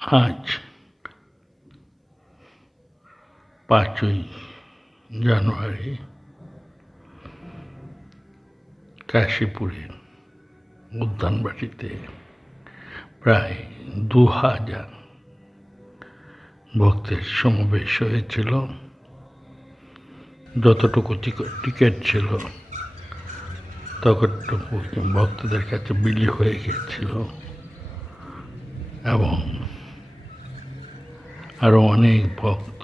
আজ ৫ই জানুয়ারি কাশীপুরের উদ্যানবাটিতে প্রায় ২,০০০ ভক্তের সমাবেশ হয়েছিল। যতটুকু টিকিট ছিল ততটুকু ভক্তদের কাছে বিলি হয়ে গিয়েছিল এবং আরো অনেক ভক্ত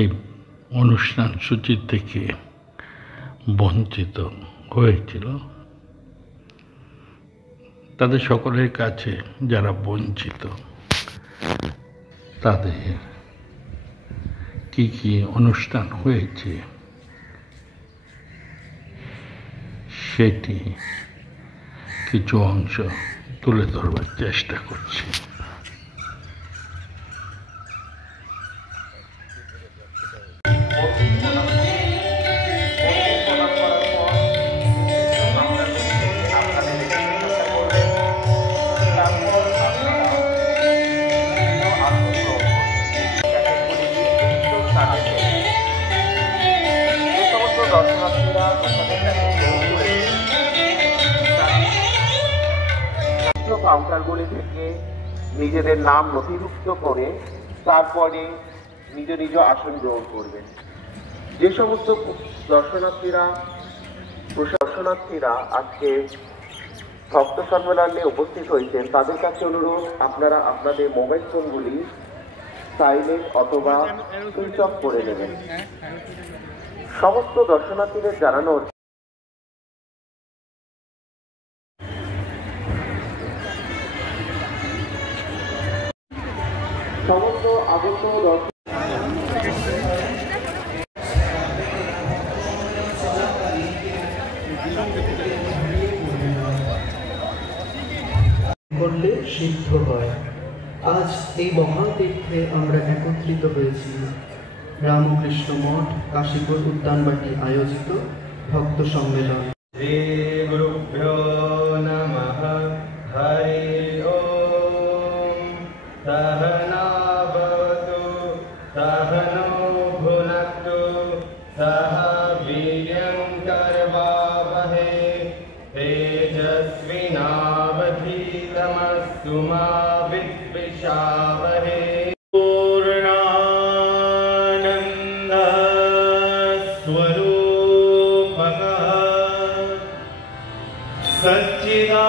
এই অনুষ্ঠান সূচি থেকে বঞ্চিত হয়েছিল। তাদের সকলের কাছে যারা বঞ্চিত তাদের কি কি অনুষ্ঠান হয়েছে সেটি কিছু অংশ তুলে ধরবার চেষ্টা করছি। কাউন্টারগুলি থেকে নিজেদের নাম নথিভুক্ত করে তারপরে নিজ নিজ আসন গ্রহণ করবেন। যে সমস্ত দর্শনার্থীরা আজকে ভক্ত সম্মেলনে উপস্থিত হয়েছেন তাদের কাছে অনুরোধ, আপনারা আপনাদের মোবাইল ফোনগুলি সাইলেন্ট অথবা সুইচ অফ করে নেবেন। সমস্ত দর্শনার্থীদের জানানো সমস্ত আগত করলে সিদ্ধ হয়। আজ এই মহাতীর্থে আমরা একত্রিত হয়েছি রামকৃষ্ণ মঠ কাশীপুর উদ্যানবাটি আয়োজিত ভক্ত সম্মেলন। শ্রী গুরুভ্যো নমঃ। হরি ওম। সহনা ভবতু সহনৌ ভুনক্তু সহ বীর্যং করবাবহৈ তেজস্বিনাবধীতমস্তু মা বিদ্বিষাবহৈ। पूर्णानन्द स्वरूपः सच्चिदानन्द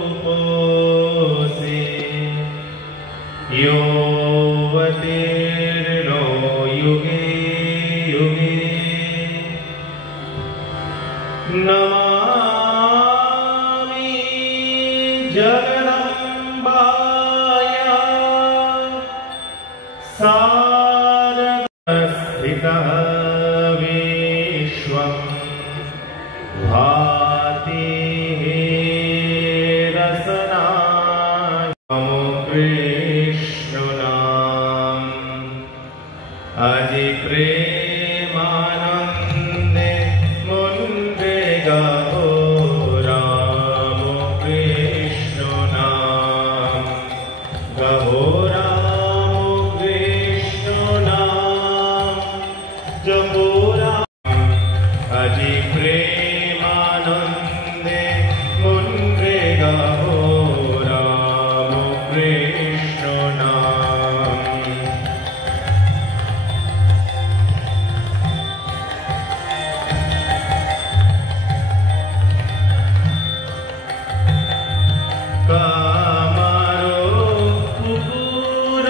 रूपोऽसि योऽवतीर्णो युगे युगे। नमामि जगदम्बाय सारस्थितः विश्वं भाति रसनाय। नमो कृष्णनाम আজি প্রেমানন্দে মন্দ্রে গাবো রাম কৃষ্ণ নাম। গাবো রাম কৃষ্ণ নাম জপো রাম। আজি প্রেমানন্দে মন্দ্রে গাবো রাম কৃষ্ণ নাম। কামারো কুকুর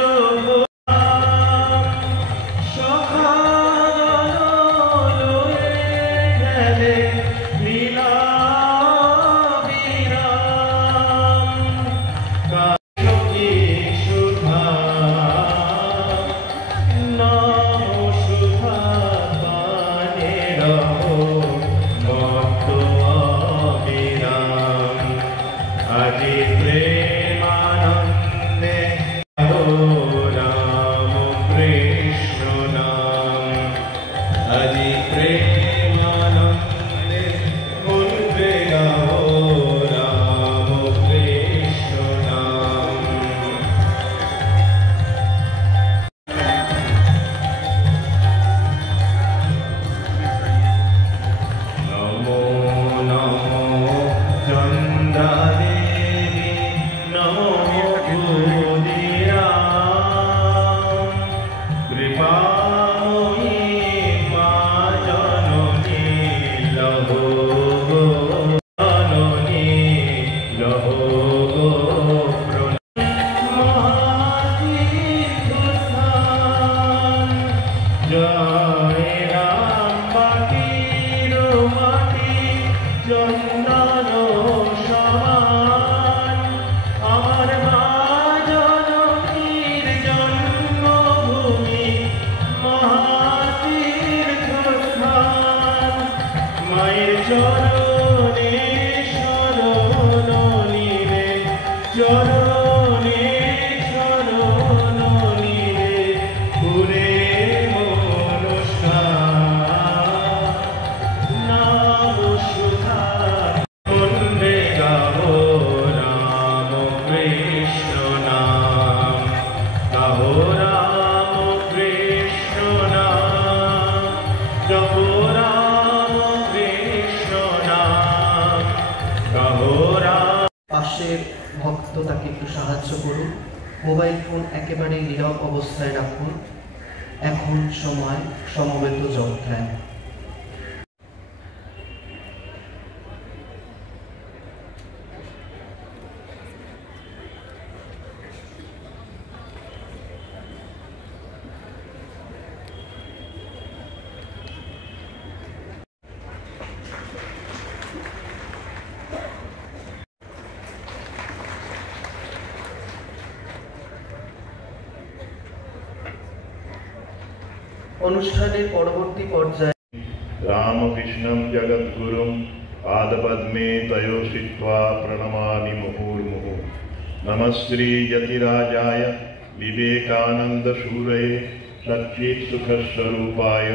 সখালয়ে খেলে লীলা বিরাম। কাশী সুধা নাম সুধা পানে রহো মত্ত অবিরাম। আজি প্রেমানন্দে রাম কৃষ্ণ নাম। আজি প্রেম চরণে শরণ নিলে, চরণে শরণ নিলে ঘুরে মনস্কার। নাম সুধা কণ্ঠে গাও রাম কৃষ্ণ নাম, গাও রাম কৃষ্ণ নাম, জপো রাম কৃষ্ণ নাম, গাও রাম। পাশের ভক্ত তাকে একটু সাহায্য করুন, মোবাইল ফোন একেবারে নীরব অবস্থায় রাখুন। এখন সময় সমবেত জপধ্যান। অনুষ্ঠানের পরবর্তী পর্যায়ে रामकृष्णं जगद्गुरुं पादपद्मे तयो श्रित्वा प्रणमामि मुहुर्मुहुः। नमः श्रीयतिराजाय विवेकानन्दशूरये सच्चित्सुखस्वरूपाय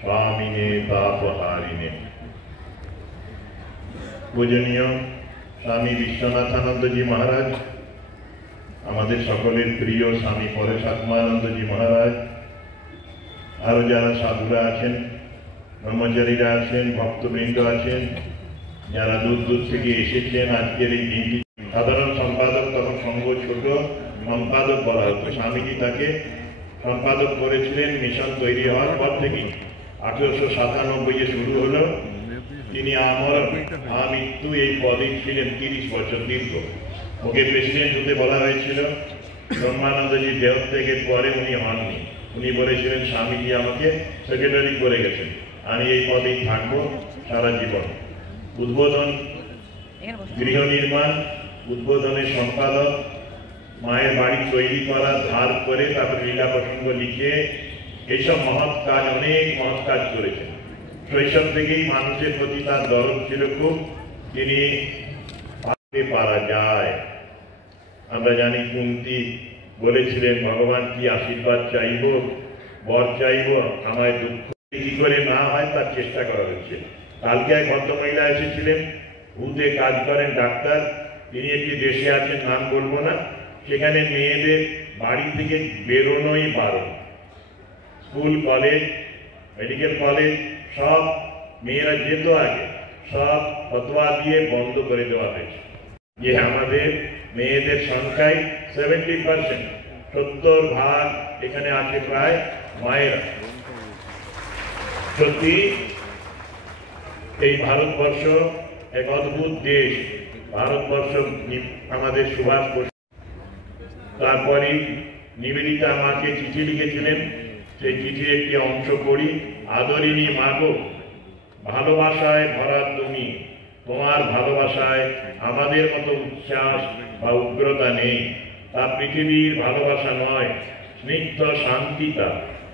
स्वामिने तापहारिणे। पूजनीय स्वामी विश्वनाथानंदजी महाराज, আমাদের সকলের প্রিয় স্বামী পরেশাত্মানন্দজি মহারাজ, আরো যারা সাধুরা আছেন, ব্রহ্মচারীরা আছেন, ভক্তবৃন্দ আছেন, যারা দূর দূর থেকে এসেছেন আজকের এই দিনটি। সাধারণ সম্পাদক তখন সংঘ ছোট, সম্পাদক বলা হতো। স্বামীজি তাকে সম্পাদক করেছিলেন মিশন তৈরি হওয়ার পর থেকেই। 1897-এ শুরু হলো। তিনি আমৃত্যু এই পদে ছিলেন 30 বছর দীর্ঘ। ওকে প্রেসিডেন্ট হতে বলা হয়েছিল। ব্রহ্মানন্দজি দেহত্যাগের পরে উনি হননি। উনি বলেছিলেন স্বামীজি আমাকে সেক্রেটারি করে গেছেন, আমি এই পদেই থাকবো সারা জীবন। উদ্বোধন, গৃহ নির্মাণ, উদ্বোধনের সম্পাদক, মায়ের বাড়ি তৈরি করা ধার করে তারপরে লীলা প্রসঙ্গ লিখে এইসব মহৎ কাজ, অনেক মহৎ কাজ করেছেন। শৈশব থেকেই মানুষের প্রতি তার দরদ ছিল খুব। তিনি পারা যায়। আমরা জানি কুন্তী বলেছিলেন ভগবান কি আশীর্বাদ চাইব, বর চাইব, আমায় দুঃখ কি করে না হয় তার চেষ্টা করা হচ্ছে। কালকে এক ভদ্রমহিলা এসেছিলেন, ভূতে কাজ করেন ডাক্তার, তিনি একটি দেশে আছেন, নাম বলবো না। সেখানে মেয়েদের বাড়ি থেকে বেরোনোই বারণ। স্কুল, কলেজ, মেডিকেল কলেজ সব মেয়েরা যেত আগে, সব ফতোয়া দিয়ে বন্ধ করে দেওয়া হয়েছে। যে আমাদের মেয়েদের সংখ্যায় 70%, 70% এখানে আছে প্রায় মায়েরা। সত্যি এই ভারতবর্ষ এক অদ্ভুত দেশ। ভারতবর্ষ আমাদের সুভাষ বসু। তারপরে নিবেদিতা মাকে চিঠি লিখেছিলেন, সেই চিঠির একটি অংশ পড়ি। আদরিণী মাগো, ভালোবাসায় ভরা তুমি, তোমার ভালোবাসায় আমাদের মতো উচ্ছ্বাস বা উগ্রতা নেই। তা পৃথিবীর ভালোবাসা নয়, স্নিগ্ধ শান্তিতা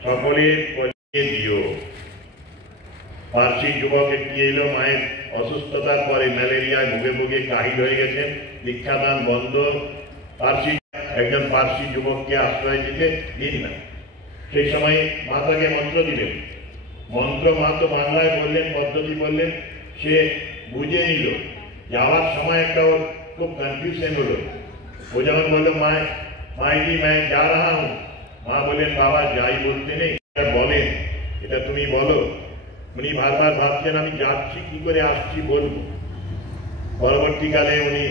সকলের পরিয়ে দিও। পার্সি যুবক একটি এলো, মায়ের অসুস্থতার পরে ম্যালেরিয়ায় ভুগে ভুগে কাহিল হয়ে গেছেন, দীক্ষাদান বন্ধ। একজন পার্সি যুবককে আশ্রয় দিতে দিন না। সেই সময় মা তাকে মন্ত্র দিলেন। মন্ত্র মা তো বাংলায় বললেন, পদ্ধতি বললেন, সে বুঝে নিল। যাওয়ার সময় একটা ওর খুব কনফিউশন হলো। ও যেমন বললো মাইজি मैं जा रहा हूं, মা বললেন বাবা যাই বলতে নেই, বলেন এটা তুমি বলো। উনি বারবার ভাবছেন আমি যাচ্ছি কি করে, আসছি বলবো। পরবর্তীকালে উনি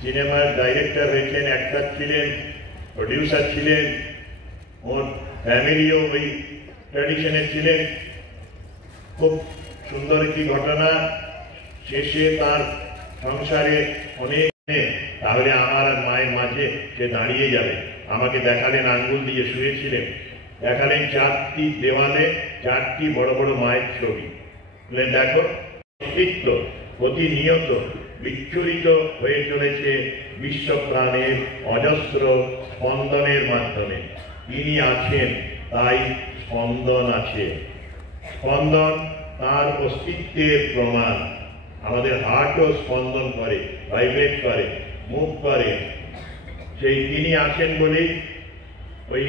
সিনেমার ডাইরেক্টর হয়েছেন, অ্যাক্টর ছিলেন, প্রডিউসার ছিলেন, ওর ফ্যামিলিও ওই ট্র্যাডিশনের ছিলেন। খুব সুন্দর একটি ঘটনা। শেষে তার সংসারে অনেক, তাহলে আমার আর মায়ের মাঝে সে দাঁড়িয়ে যাবে। আমাকে দেখালেন, আঙ্গুল দিয়ে শুয়েছিলেন, দেখালেন 4টি দেওয়ালে 4টি বড় বড় মায়ের ছবি। বললেন দেখো, অস্তিত্ব প্রতিনিয়ত বিচ্ছুরিত হয়ে চলেছে বিশ্ব প্রাণের অজস্র স্পন্দনের মাধ্যমে। তিনি আছেন, তাই স্পন্দন আছে। স্পন্দন তার অস্তিত্বের প্রমাণ। আমাদের হার্টও স্পন্দন করে, ভাইব্রেট করে, মুভ করে। সেই তিনি আছেন বলেই ওই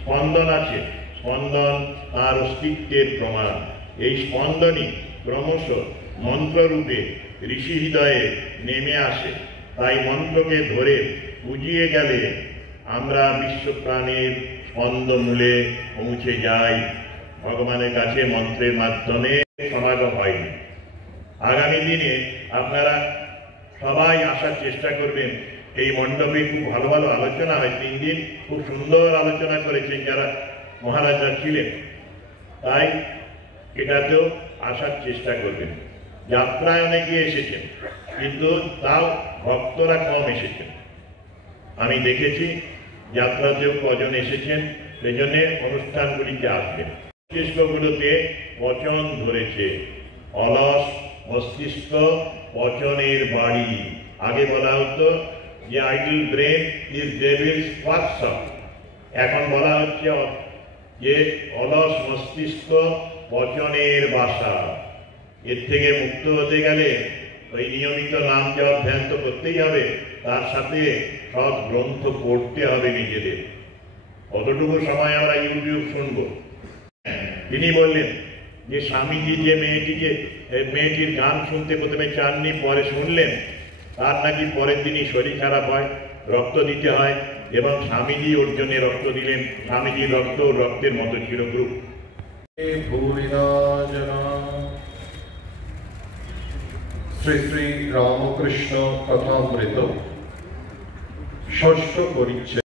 স্পন্দন আছে। স্পন্দন তার অস্তিত্বের প্রমাণ। এই স্পন্দনই ক্রমশ মন্ত্ররূপে ঋষি হৃদয়ে নেমে আসে। তাই মন্ত্রকে ধরে বুঝিয়ে গেলে আমরা বিশ্বপ্রাণের স্পন্দমূলে পৌঁছে যাই। ভগবানের কাছে মন্ত্রের মাধ্যমে সমাগম হয়নি। আগামী দিনে আপনারা সবাই আসার চেষ্টা করবেন। এই মণ্ডপে খুব ভালো ভালো আলোচনা হয়। 3 দিন খুব সুন্দর আলোচনা করেছেন যারা মহারাজরা ছিলেন। তাই এটাতেও আসার চেষ্টা করবেন। যাত্রায় অনেকে এসেছেন, কিন্তু তাও ভক্তরা কম এসেছেন। আমি দেখেছি যাত্রাতেও কজন এসেছেন, সেজন্য অনুষ্ঠানগুলিতে আসবেন। মস্তিষ্কগুলোতে পচন ধরেছে। অলস মস্তিষ্ক পচনের বাড়ি। আগে বলা হতো যে idol brain is Devil's workshop. এখন বলা হচ্ছে যে অলস মস্তিষ্ক পচনের বাসা। এর থেকে মুক্ত হতে গেলে ওই নিয়মিত নাম জপ ধ্যান তো করতেই হবে, তার সাথে সব গ্রন্থ পড়তে হবে নিজেদের। কতটুকু সময় আমরা ইউটিউব শুনবো? তিনি বললেন যে স্বামীজি যে মেয়েটির গান শুনতে প্রথমে চাননি, পরে শুনলেন, তার নাকি পরের দিনই শরীর খারাপ হয়, রক্ত দিতে হয়, এবং স্বামীজি ওর জন্য রক্ত দিলেন। স্বামীজির রক্ত রক্তের মতো ছিল গ্রুপ। শ্রী শ্রী রামকৃষ্ণ কথামৃত ষষ্ঠ পরিচ্ছেদ।